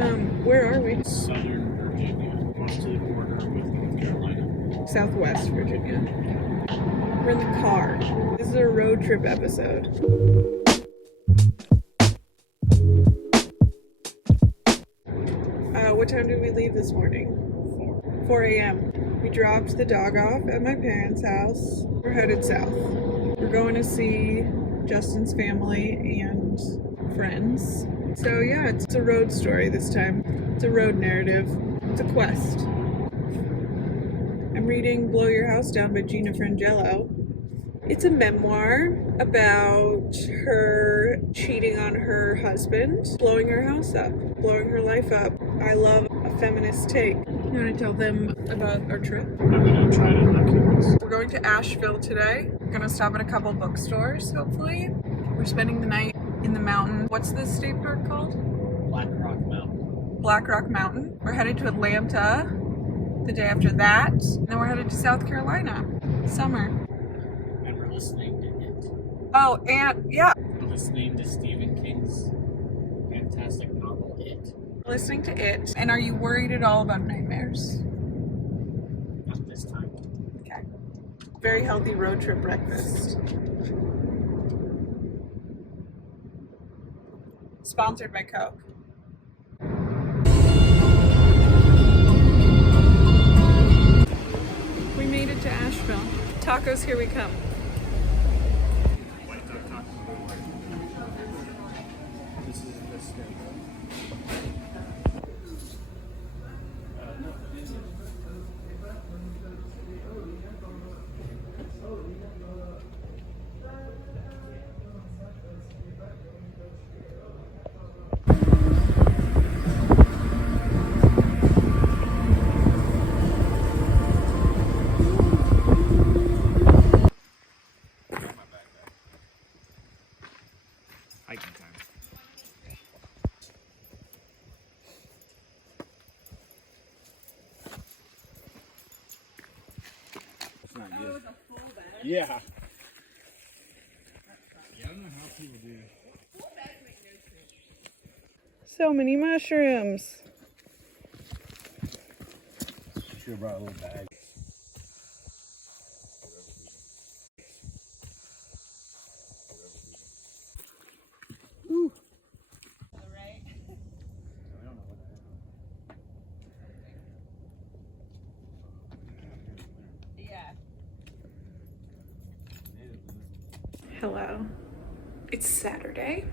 Where are we? Southern Virginia, close to the border with North Carolina. Southwest Virginia. We're in the car. This is a road trip episode. What time did we leave this morning? 4 a.m. We dropped the dog off at my parents' house. We're headed south. We're going to see Justin's family and friends. So yeah, it's a road story this time. It's a road narrative. It's a quest. I'm reading Blow Your House Down by Gina Frangello. It's a memoir about her cheating on her husband, blowing her house up, blowing her life up. I love a feminist take. You want to tell them about our trip? I'm gonna try to not keep this. We're going to Asheville today. We're gonna stop at a couple bookstores, hopefully. We're spending the night in the mountain. What's this state park called? Black Rock Mountain. Black Rock Mountain. We're headed to Atlanta the day after that. And then we're headed to South Carolina. Summer. And we're listening to it. Oh, and yeah. We're listening to Stephen King's fantastic novel, It. Listening to it. And are you worried at all about nightmares? Not this time. Okay. Very healthy road trip breakfast. Sponsored by Coke. We made it to Asheville. Tacos, here we come. White duck taco. This is the steak. Hiking time. It's not good. Yeah. Yeah, I don't know how people do. So many mushrooms. Should have brought a little bag. Ooh. Hello. It's Saturday.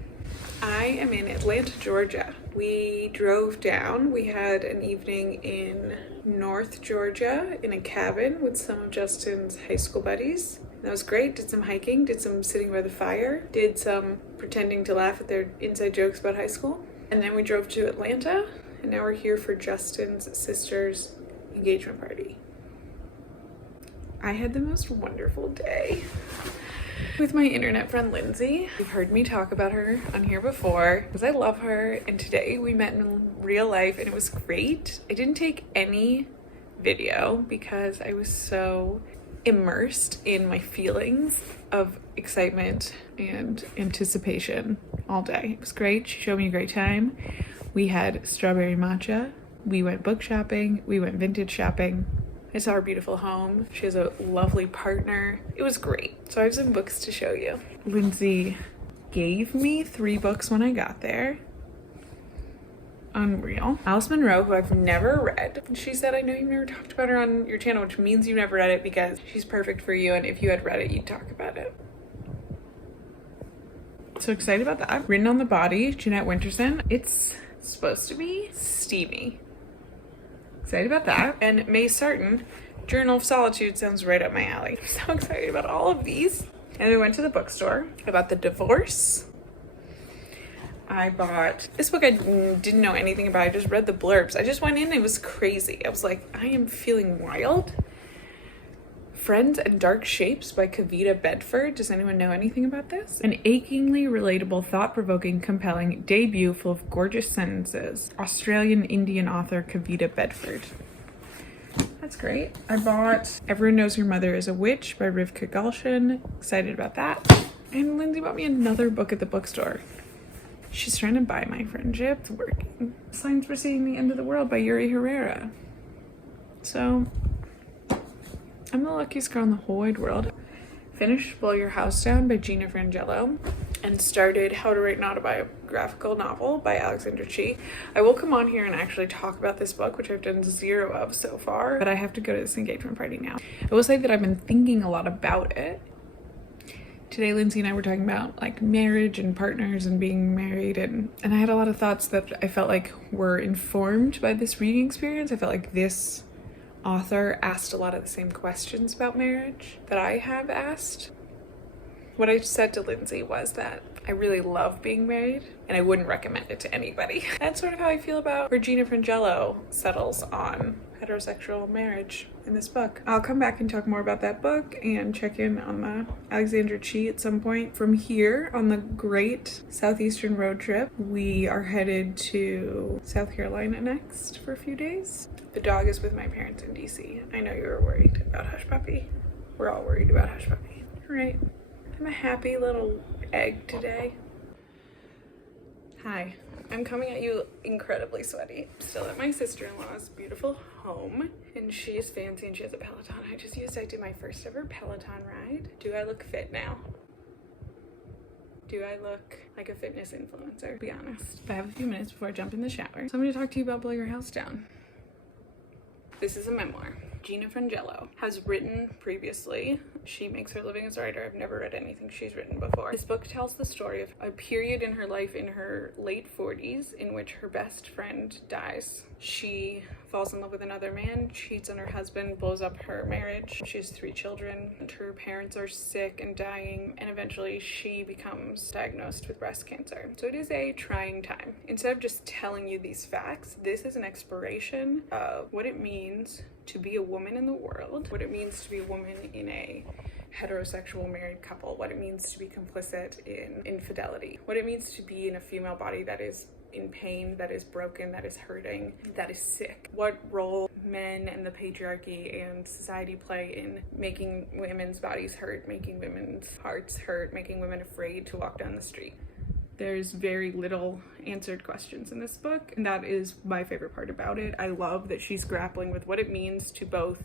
I am in Atlanta, Georgia. We drove down. We had an evening in North Georgia in a cabin with some of Justin's high school buddies. That was great. Did some hiking, did some sitting by the fire, did some pretending to laugh at their inside jokes about high school. And then we drove to Atlanta, and now we're here for Justin's sister's engagement party. I had the most wonderful day with my internet friend Lindsay. You've heard me talk about her on here before because I love her, and today we met in real life and it was great. I didn't take any video because I was so immersed in my feelings of excitement and anticipation all day. It was great. She showed me a great time. We had strawberry matcha. We went book shopping. We went vintage shopping. I saw her beautiful home. She has a lovely partner. It was great. So I have some books to show you. Lindsay gave me 3 books when I got there. Unreal. Alice Munro, who I've never read. She said, I know you've never talked about her on your channel, which means you've never read it because she's perfect for you, and if you had read it, you'd talk about it. So excited about that. Written on the Body, Jeanette Winterson. It's supposed to be steamy. Excited about that. And May Sarton, Journal of Solitude, sounds right up my alley. I'm so excited about all of these. And we went to the bookstore. I bought The Divorce. I bought this book I didn't know anything about. I just read the blurbs. I just went in, it was crazy. I was like, I am feeling wild. Friends and Dark Shapes by Kavita Bedford. Does anyone know anything about this? An achingly relatable, thought-provoking, compelling debut full of gorgeous sentences. Australian Indian author Kavita Bedford. That's great. I bought Everyone Knows Your Mother is a Witch by Rivka Gulshan. Excited about that. And Lindsay bought me another book at the bookstore. She's trying to buy my friendship. It's working. Signs for Seeing the End of the World by Yuri Herrera. So, I'm the luckiest girl in the whole wide world. Finished Blow Your House Down by Gina Frangello and started How to Write an Autobiographical Novel by Alexandra Chee. I will come on here and actually talk about this book, which I've done 0 of so far, but I have to go to this engagement party now. I will say that I've been thinking a lot about it. Today, Lindsay and I were talking about like marriage and partners and being married, and I had a lot of thoughts that I felt like were informed by this reading experience. I felt like this author asked a lot of the same questions about marriage that I have asked. What I said to Lindsay was that I really love being married and I wouldn't recommend it to anybody. That's sort of how I feel about where Gina Frangello settles on heterosexual marriage in this book. I'll come back and talk more about that book and check in on the Alexandra Chee at some point. From here, on the great southeastern road trip, we are headed to South Carolina next for a few days. The dog is with my parents in DC. I know you were worried about Hush Puppy. We're all worried about Hush Puppy. All right. I'm a happy little egg today. Hi, I'm coming at you incredibly sweaty. I'm still at my sister-in-law's beautiful home, and she's fancy and she has a Peloton. I did my first ever Peloton ride. Do I look fit now? Do I look like a fitness influencer? Be honest. I have a few minutes before I jump in the shower, so I'm gonna talk to you about Blow Your House Down. This is a memoir. Gina Frangello has written previously. She makes her living as a writer. I've never read anything she's written before. This book tells the story of a period in her life in her late 40s in which her best friend dies. She falls in love with another man, cheats on her husband, blows up her marriage. She has 3 children, and her parents are sick and dying, and eventually she becomes diagnosed with breast cancer. So it is a trying time. Instead of just telling you these facts, this is an exploration of what it means to be a woman in the world, what it means to be a woman in a heterosexual married couple, what it means to be complicit in infidelity, what it means to be in a female body that is in pain, that is broken, that is hurting, that is sick. What role men and the patriarchy and society play in making women's bodies hurt, making women's hearts hurt, making women afraid to walk down the street. There's very little answered questions in this book, and that is my favorite part about it. I love that she's grappling with what it means to both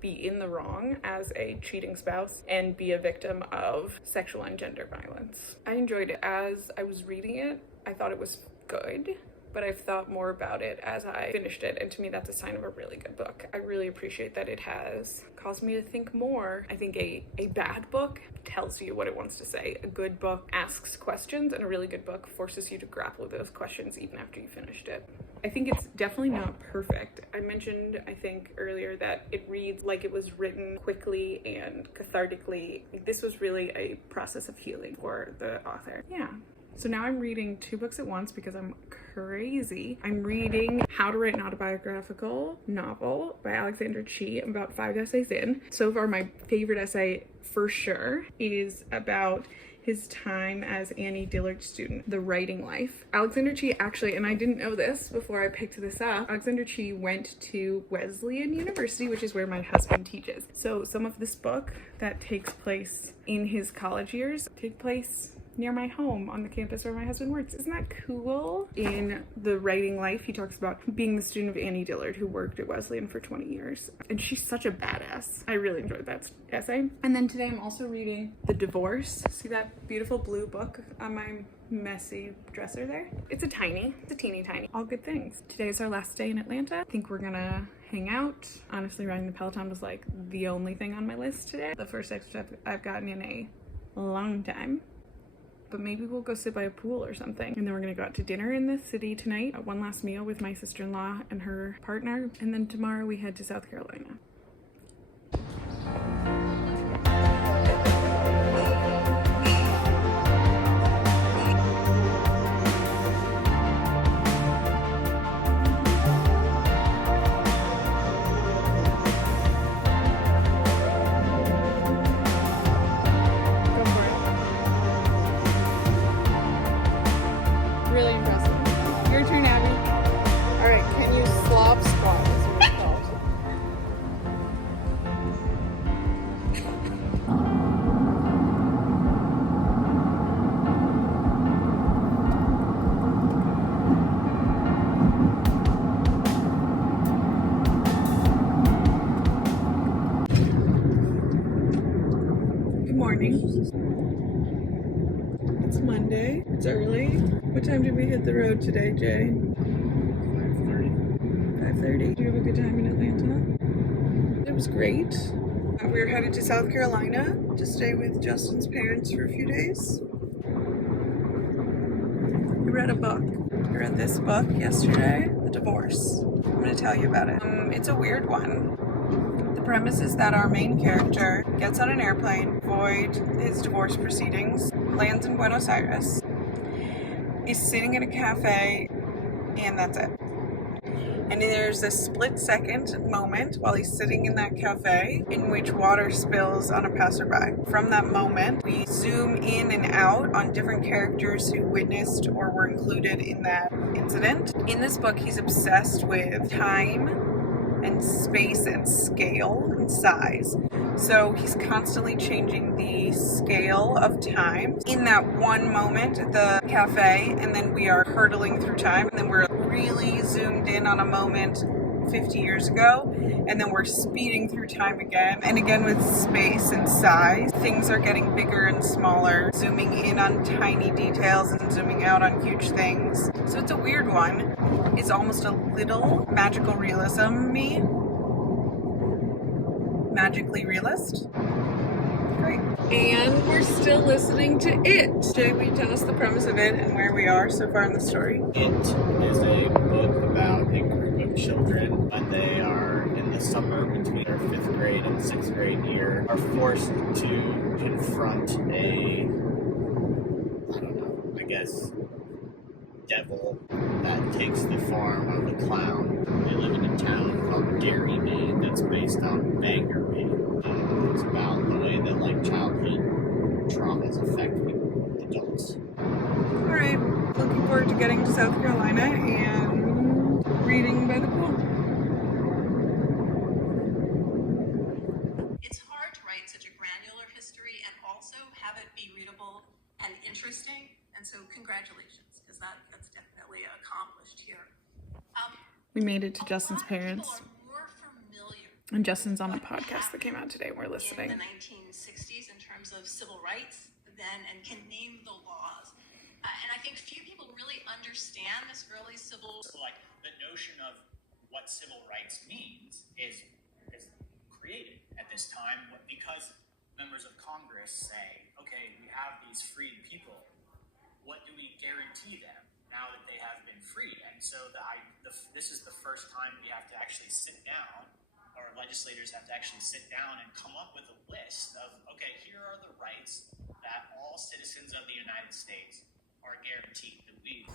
be in the wrong as a cheating spouse and be a victim of sexual and gender violence. I enjoyed it. As I was reading it, I thought it was good, but I've thought more about it as I finished it, and to me that's a sign of a really good book. I really appreciate that it has caused me to think more. I think a bad book tells you what it wants to say. A good book asks questions, and a really good book forces you to grapple with those questions even after you finished it. I think it's definitely not perfect. I mentioned, I think earlier, that it reads like it was written quickly and cathartically. This was really a process of healing for the author. Yeah. So now I'm reading 2 books at once because I'm crazy. I'm reading How to Write an Autobiographical Novel by Alexandra Chee. I'm about 5 essays in. So far, my favorite essay for sure is about his time as Annie Dillard's student, The Writing Life. Alexandra Chee actually, and I didn't know this before I picked this up, Alexandra Chee went to Wesleyan University, which is where my husband teaches. So some of this book that takes place in his college years take place near my home on the campus where my husband works. Isn't that cool? In The Writing Life, he talks about being the student of Annie Dillard, who worked at Wesleyan for 20 years. And she's such a badass. I really enjoyed that essay. And then today I'm also reading The Divorce. See that beautiful blue book on my messy dresser there? It's a teeny tiny. All good things. Today is our last day in Atlanta. I think we're gonna hang out. Honestly, riding the Peloton was like the only thing on my list today. The first extra I've gotten in a long time. But maybe we'll go sit by a pool or something. And then we're gonna go out to dinner in the city tonight. One last meal with my sister-in-law and her partner. And then tomorrow we head to South Carolina. Really impressive. Your turn, Abby. All right, can you slob squat? Is what it's called. What time did we hit the road today, Jay? 5:30. 5:30. Did you have a good time in Atlanta? It was great. We're headed to South Carolina to stay with Justin's parents for a few days. We read a book. I read this book yesterday, The Divorce. I'm going to tell you about it. It's a weird one. The premise is that our main character gets on an airplane, avoid his divorce proceedings, lands in Buenos Aires, is sitting in a cafe, and that's it. And there's this split-second moment while he's sitting in that cafe in which water spills on a passerby. From that moment, we zoom in and out on different characters who witnessed or were included in that incident. In this book, he's obsessed with time and space and scale and size. So he's constantly changing the scale of time in that one moment at the cafe, and then we are hurtling through time, and then we're really zoomed in on a moment 50 years ago, and then we're speeding through time again, and again with space and size. Things are getting bigger and smaller, zooming in on tiny details and zooming out on huge things. So it's a weird one. It's almost a little magical realism-y. Magically realist. Great. And we're still listening to It. Jay, will you tell us the premise of It and where we are so far in the story? It is a book about a group of children when they are in the summer between their 5th grade and 6th grade year, are forced to confront a, I don't know, I guess, devil that takes the form of a clown. They live in a town called Derry, Maine, that's based on Bangor, Maine. It's about the way that like childhood traumas affect adults. Alright, looking forward to getting to South Carolina and reading by the pool. It's hard to write such a granular history and also have it be readable and interesting, and so congratulations, because that's definitely accomplished here. We made it to Justin's parents. And Justin's on a podcast that came out today and we're listening. In the 1960s in terms of civil rights then, and can name the laws. And I think few people really understand this early civil... So like the notion of what civil rights means is created at this time because members of Congress say, okay, we have these freed people. What do we guarantee them now that they have been freed? And so this is the first time we have to actually sit down, or legislators have to actually sit down and come up with a list of, okay, here are the rights that all citizens of the United States are guaranteed that we...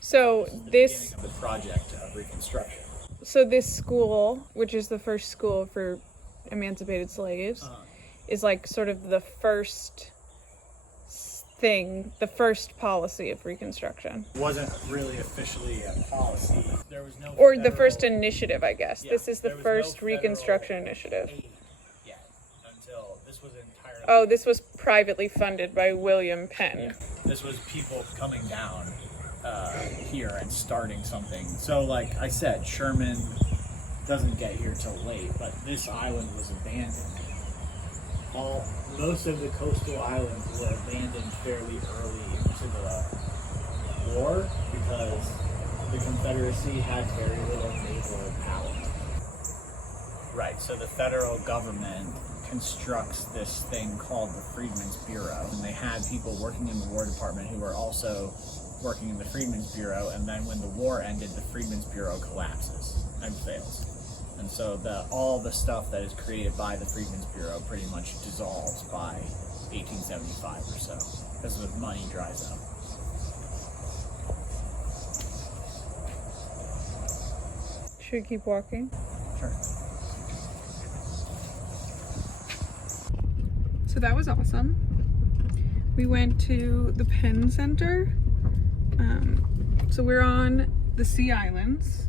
So this The project of Reconstruction. So this school, which is the first school for emancipated slaves, is like sort of the first thing, the first policy of Reconstruction. It wasn't really officially a policy. There was no Or the first initiative, I guess. Yeah, This is the there was first no Reconstruction federal initiative. aid yet, until this was entirely... Oh, this was privately funded by William Penn. Yeah. This was people coming down here and starting something. So like I said, Sherman doesn't get here till late, but this island was abandoned. Most of the coastal islands were abandoned fairly early into the war because the Confederacy had very little naval power. Right, so the federal government constructs this thing called the Freedmen's Bureau, and they had people working in the War Department who were also working in the Freedmen's Bureau, and then when the war ended, the Freedmen's Bureau collapses and fails. And so all the stuff that is created by the Freedmen's Bureau pretty much dissolves by 1875 or so, because the money dries up. Should we keep walking? Sure. So that was awesome. We went to the Penn Center, So we're on the Sea Islands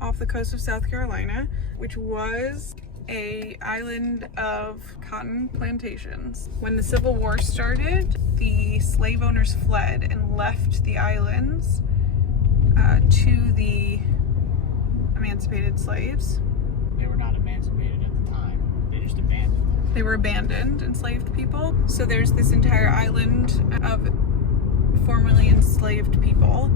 off the coast of South Carolina, which was a island of cotton plantations. When the Civil War started, the slave owners fled and left the islands to the emancipated slaves. They were not emancipated at the time. They just abandoned them. They were abandoned enslaved people. So there's this entire island of formerly enslaved people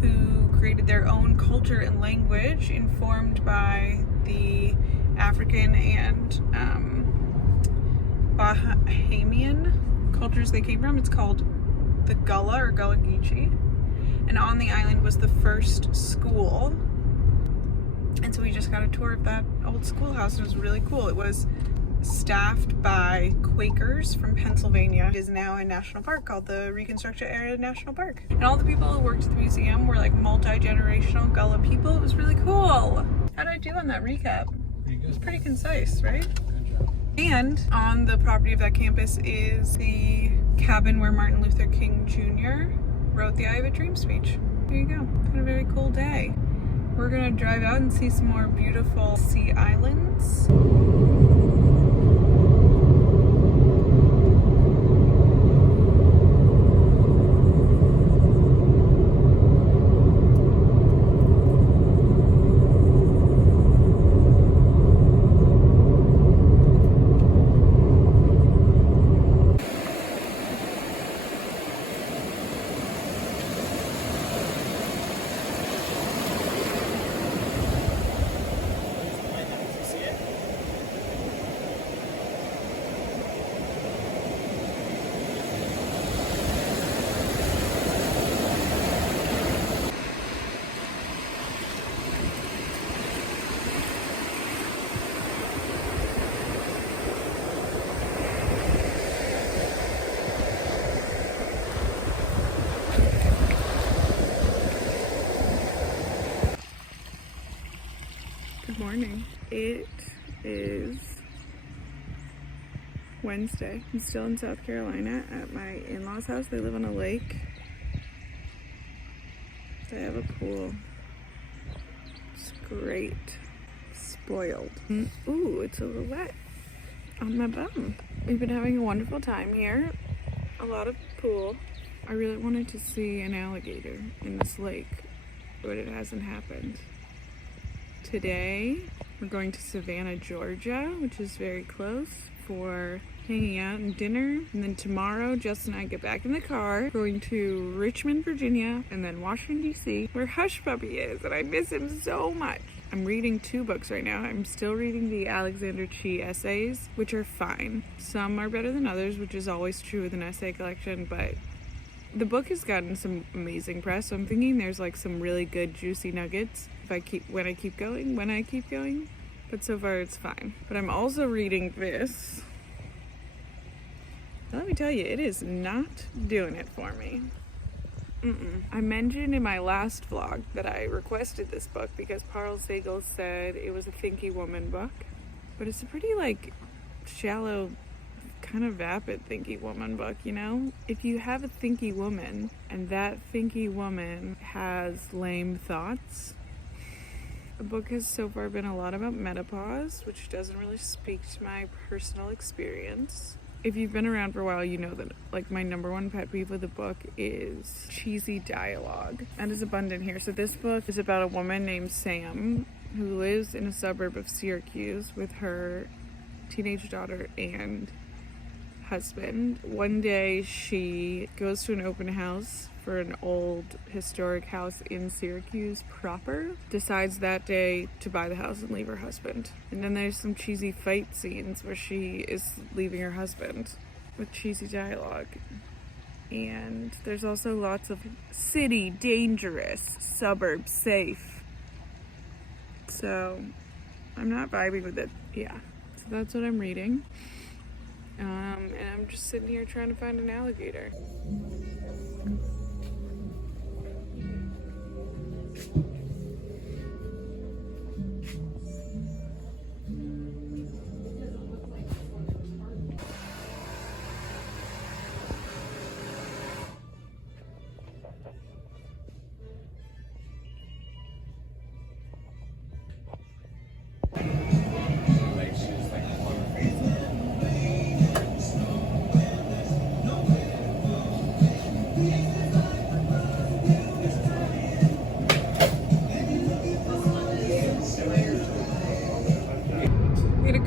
who created their own culture and language informed by the African and Bahamian cultures they came from. It's called the Gullah or Gullah Geechee. And on the island was the first school. And so we just got a tour of that old schoolhouse. It was really cool. It was staffed by Quakers from Pennsylvania. It is now a national park called the Reconstruction Area National Park. And all the people who worked at the museum were like multi-generational Gullah people. It was really cool. How did I do on that recap? Pretty It was good. pretty concise, right? Good job. And on the property of that campus is the cabin where Martin Luther King Jr. wrote the I Have a Dream speech. There you go. Had a very cool day. We're gonna drive out and see some more beautiful sea islands. You see it? Good morning. It is Wednesday. I'm still in South Carolina at my in-laws' house. They live on a lake. They have a pool. It's great. Spoiled. Ooh, it's a little wet on my bum. We've been having a wonderful time here. A lot of pool. I really wanted to see an alligator in this lake, but it hasn't happened. Today, we're going to Savannah, Georgia, which is very close, for hanging out and dinner. And then tomorrow, Jess and I get back in the car, going to Richmond, Virginia, and then Washington, D.C., where Hush Puppy is, and I miss him so much. I'm reading 2 books right now. I'm still reading the Alexander Chee essays, which are fine. Some are better than others, which is always true with an essay collection, but the book has gotten some amazing press, so I'm thinking there's like some really good juicy nuggets when I keep going. But so far it's fine. But I'm also reading this. Let me tell you, it is not doing it for me. I mentioned in my last vlog that I requested this book because Parl Sagel said it was a thinky woman book. But it's a pretty like shallow, kind of vapid thinky woman book, you know? If you have a thinky woman and that thinky woman has lame thoughts. The book has so far been a lot about menopause, which doesn't really speak to my personal experience. If you've been around for a while, you know that like my number one pet peeve with the book is cheesy dialogue. That is abundant here. So this book is about a woman named Sam who lives in a suburb of Syracuse with her teenage daughter and husband. One day she goes to an open house for an old historic house in Syracuse proper, decides that day to buy the house and leave her husband. And then there's some cheesy fight scenes where she is leaving her husband with cheesy dialogue. And there's also lots of city dangerous, suburb safe. So I'm not vibing with it. Yeah, so that's what I'm reading. And I'm just sitting here trying to find an alligator.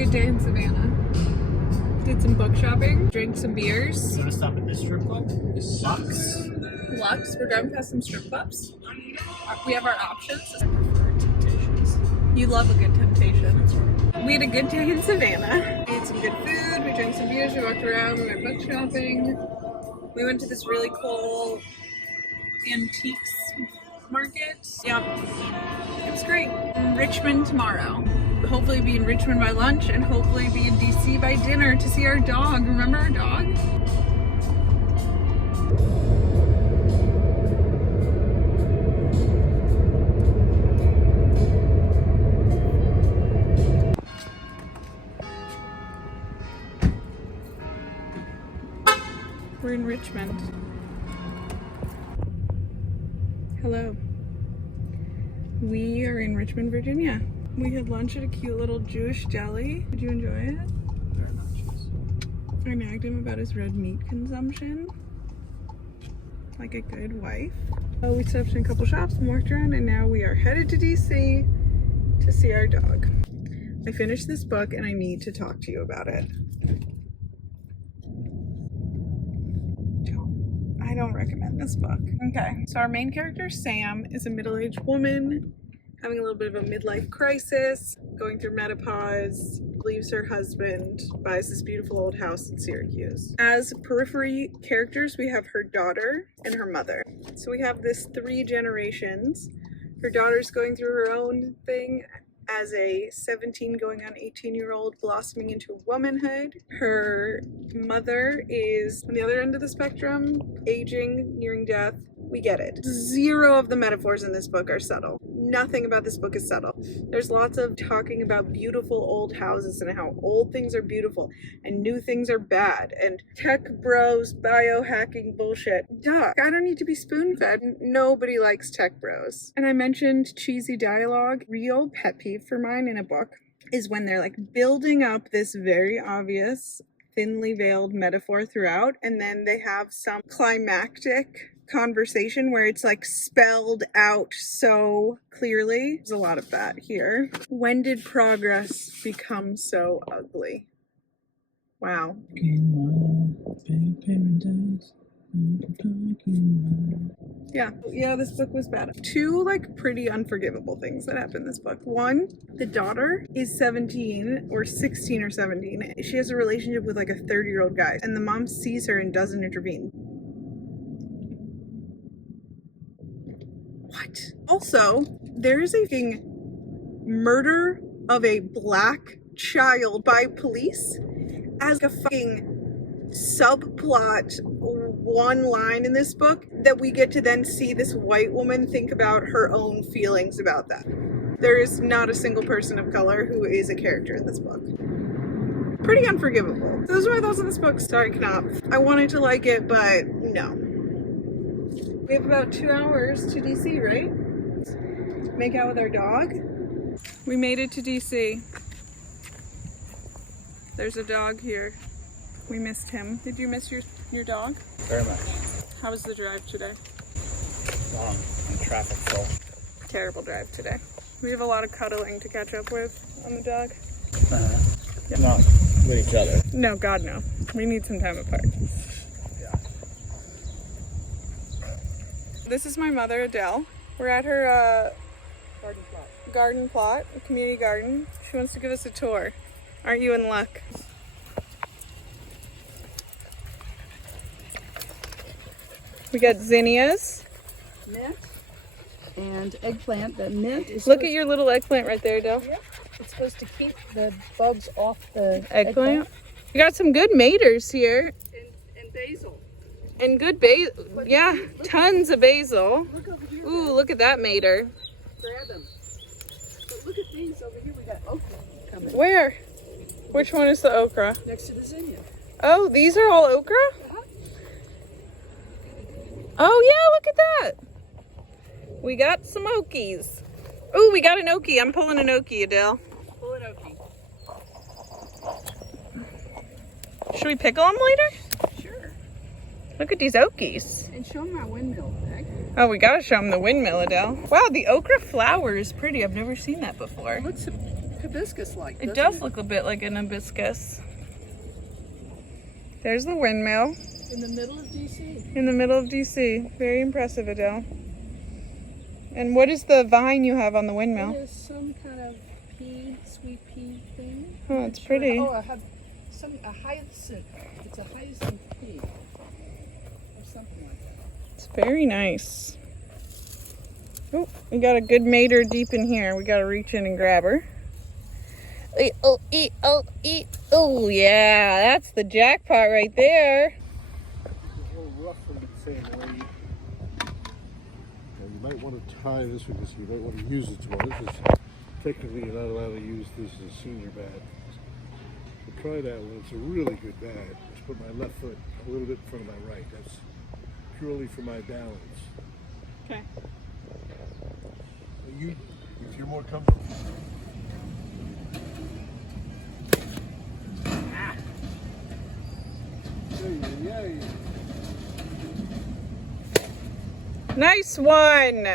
good day in Savannah. Did some book shopping, drank some beers. Gonna stop at this strip club? Lux, we're driving past some strip clubs. We have our options. Temptations. You love a good temptation. We had a good day in Savannah. We ate some good food, we drank some beers, we walked around, we went book shopping. We went to this really cool antiques market. Yep, it was great. In Richmond tomorrow. Hopefully be in Richmond by lunch and hopefully be in DC by dinner to see our dog. Remember our dog? We're in Richmond. Hello. We are in Richmond, Virginia. We had lunch at a cute little Jewish deli. Did you enjoy it? Very much. I nagged him about his red meat consumption. Like a good wife. We stopped in a couple shops and walked around, and now we are headed to DC to see our dog. I finished this book and I need to talk to you about it. I don't recommend this book. Okay, so our main character, Sam, is a middle-aged woman having a little bit of a midlife crisis, going through menopause, leaves her husband, buys this beautiful old house in Syracuse. As periphery characters, we have her daughter and her mother. So we have this 3 generations. Her daughter's going through her own thing as a 17 going on 18-year-old blossoming into womanhood. Her mother is on the other end of the spectrum, aging, nearing death. We get it. 0 of the metaphors in this book are subtle. Nothing about this book is subtle. There's lots of talking about beautiful old houses and how old things are beautiful and new things are bad and tech bros, biohacking bullshit. Duh. I don't need to be spoon-fed. Nobody likes tech bros. And I mentioned cheesy dialogue. Real pet peeve for mine in a book is when they're like building up this very obvious thinly veiled metaphor throughout, and then they have some climactic conversation where it's like spelled out so clearly. There's a lot of that here. When did progress become so ugly? Wow. Yeah, this book was bad. 2 like pretty unforgivable things that happen in this book. 1, the daughter is 17 or 16 or 17. She has a relationship with like a 30-year-old guy, and the mom sees her and doesn't intervene. What? Also, there is a murder of a black child by police as a fucking subplot, one line in this book that we get to then see this white woman think about her own feelings about that. There is not a single person of color who is a character in this book. Pretty unforgivable. Those are my thoughts on this book. Sorry, Knopf. I wanted to like it, but no. We have about 2 hours to DC, right? Make out with our dog. We made it to DC. There's a dog here. We missed him. Did you miss your dog? Very much. How was the drive today? Long and traffic full. Terrible drive today. We have a lot of cuddling to catch up with on the dog. Not with each other. No, God no. We need some time apart. Yeah. This is my mother, Adele. We're at her garden plot, a community garden. She wants to give us a tour. Aren't you in luck? We got zinnias. Mint and eggplant. The mint is Look at your little eggplant right there, Adele. it's supposed to keep the bugs off the Eggplant. You got some good maters here. And basil. And good basil. Yeah, tons of basil. Look over here. Ooh, look at that mater. Grab them. But look at these over here. We got okra coming. Where? Which one is the okra? Next to the zinnia. Oh, these are all okra? Uh-huh. Oh yeah, look at that. We got some okies. Ooh, we got an okie. I'm pulling an okie, Adele. Pull it okie. Should we pickle them later? Sure. Look at these okies. And show them our windmill thing. Oh, we gotta show them the windmill, Adele. Wow, the okra flower is pretty. I've never seen that before. It looks hibiscus-like. It does look a bit like an hibiscus. There's the windmill. In the middle of DC. In the middle of DC. Very impressive, Adele. And what is the vine you have on the windmill? It is some kind of pea, sweet pea thing. Oh, it's pretty. Oh, I have a hyacinth. It's a hyacinth pea. Or something like that. It's very nice. Oh, we got a good mater deep in here. We got to reach in and grab her. Oh, yeah, that's the jackpot right there. It's a little rough in the same way. You might want to tie this one because you might want to use it tomorrow. This is technically you're not allowed to use this as a senior bat. So try that one. It's a really good bat. Just put my left foot a little bit in front of my right. That's purely for my balance. Okay. If you're more comfortable. Yeah. Nice one.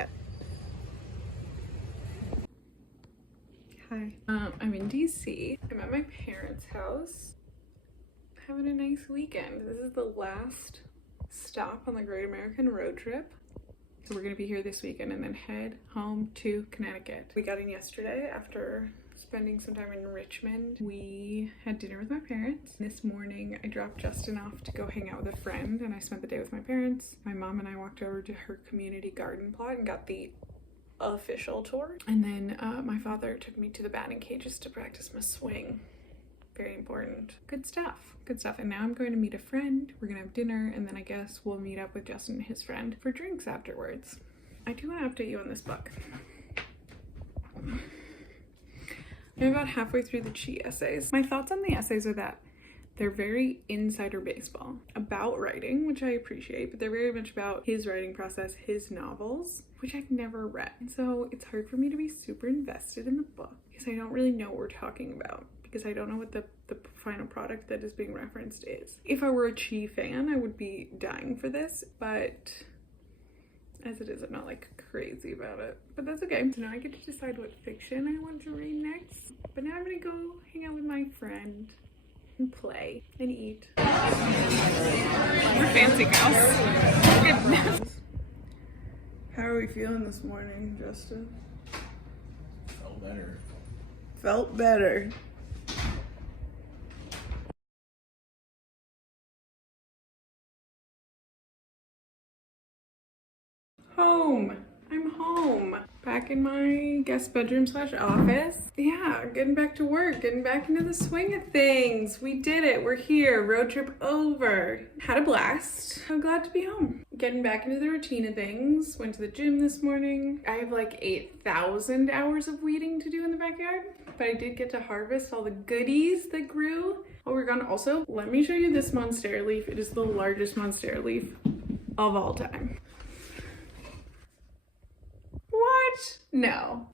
Hi. I'm in DC. I'm at my parents' house having a nice weekend. This is the last stop on the Great American Road Trip. So we're gonna be here this weekend and then head home to Connecticut. We got in yesterday after spending some time in Richmond. We had dinner with my parents. This morning I dropped Justin off to go hang out with a friend and I spent the day with my parents. My mom and I walked over to her community garden plot and got the official tour. And then my father took me to the batting cages to practice my swing. Very important. Good stuff. Good stuff. And now I'm going to meet a friend. We're gonna have dinner and then I guess we'll meet up with Justin and his friend for drinks afterwards. I do want to update you on this book. I'm about halfway through the Chi essays. My thoughts on the essays are that they're very insider baseball about writing, which I appreciate, but they're very much about his writing process, his novels, which I've never read. So it's hard for me to be super invested in the book because I don't really know what we're talking about, because I don't know what the final product that is being referenced is. If I were a Chi fan, I would be dying for this, but as it is, I'm not like crazy about it, but that's okay. So now I get to decide what fiction I want to read next. But now I'm gonna go hang out with my friend and play and eat. We're fancy girls. How are we feeling this morning, Justin? Felt better. Felt better. Home. I'm home. Back in my guest bedroom / office. Yeah, getting back to work, getting back into the swing of things. We did it. We're here. Road trip over. Had a blast. I'm glad to be home. Getting back into the routine of things. Went to the gym this morning. I have like 8,000 hours of weeding to do in the backyard, but I did get to harvest all the goodies that grew while we were gone. Also, let me show you this monstera leaf. It is the largest monstera leaf of all time. What? No.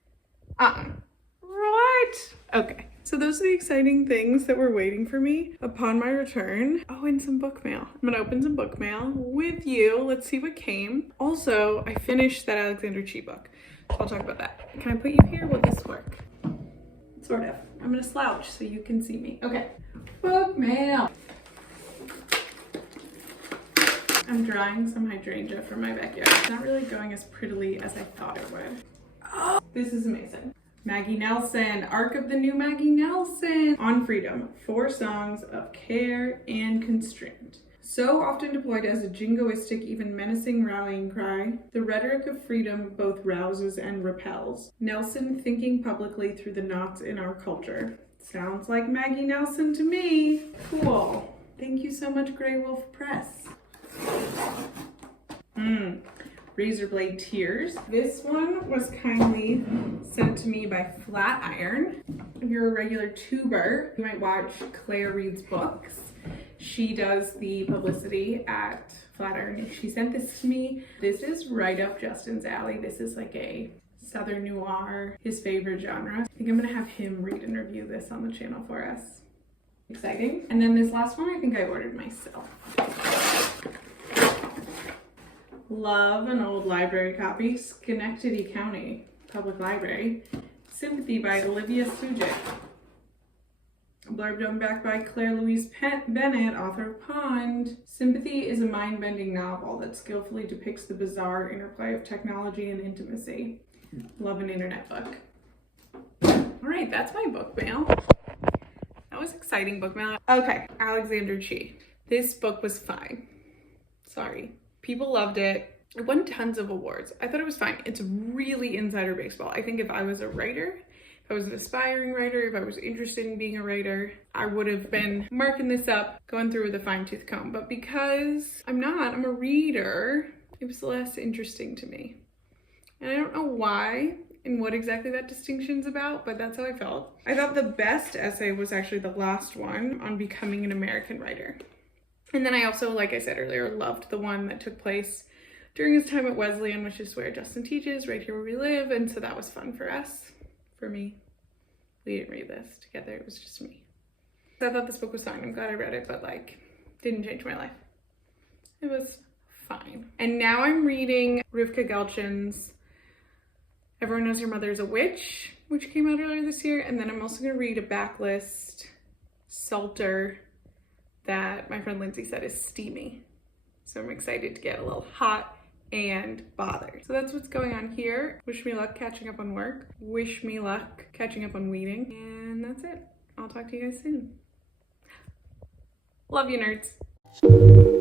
What? Okay. So those are the exciting things that were waiting for me upon my return. Oh, and some book mail. I'm gonna open some book mail with you. Let's see what came. Also, I finished that Alexander Chi book, so I'll talk about that. Can I put you here? Will this work? Sort of. I'm gonna slouch so you can see me. Okay. Book mail. I'm drying some hydrangea from my backyard. It's not really going as prettily as I thought it would. Oh, this is amazing. Maggie Nelson, Arc of the New Maggie Nelson. On Freedom, 4 songs of care and constraint. So often deployed as a jingoistic, even menacing rallying cry, the rhetoric of freedom both rouses and repels. Nelson thinking publicly through the knots in our culture. Sounds like Maggie Nelson to me. Cool. Thank you so much, Grey Wolf Press. Razorblade Tears. This one was kindly sent to me by Flatiron. If you're a regular tuber, you might watch Claire Reads Books. She does the publicity at Flatiron. She sent this to me. This is right up Justin's alley. This is like a Southern noir, his favorite genre. I think I'm gonna have him read and review this on the channel for us. Exciting. And then this last one I think I ordered myself. Love an old library copy. Schenectady County Public Library Sympathy by Olivia Sujic. Blurb done back by Claire Louise Bennett, author of Pond. Sympathy is a mind-bending novel that skillfully depicts the bizarre interplay of technology and intimacy. Love an internet book. All right, that's my book mail. That was exciting book mail. Okay, Alexander Chee. This book was fine. Sorry. People loved it. It won tons of awards. I thought it was fine. It's really insider baseball. I think if I was a writer, if I was an aspiring writer, if I was interested in being a writer, I would have been marking this up, going through with a fine-tooth comb. But because I'm not, I'm a reader, it was less interesting to me. And I don't know why and what exactly that distinction's about, but that's how I felt. I thought the best essay was actually the last one on becoming an American writer. And then I also, like I said earlier, loved the one that took place during his time at Wesleyan, which is where Justin teaches, right here where we live. And so that was fun for us, for me. We didn't read this together, it was just me. So I thought this book was fine. I'm glad I read it, but like, didn't change my life. It was fine. And now I'm reading Rivka Gelchin's Everyone Knows Your Mother's a Witch, which came out earlier this year. And then I'm also gonna read a backlist Salter that my friend Lindsay said is steamy. So I'm excited to get a little hot and bothered. So that's what's going on here. Wish me luck catching up on work. Wish me luck catching up on weeding. And that's it. I'll talk to you guys soon. Love you, nerds.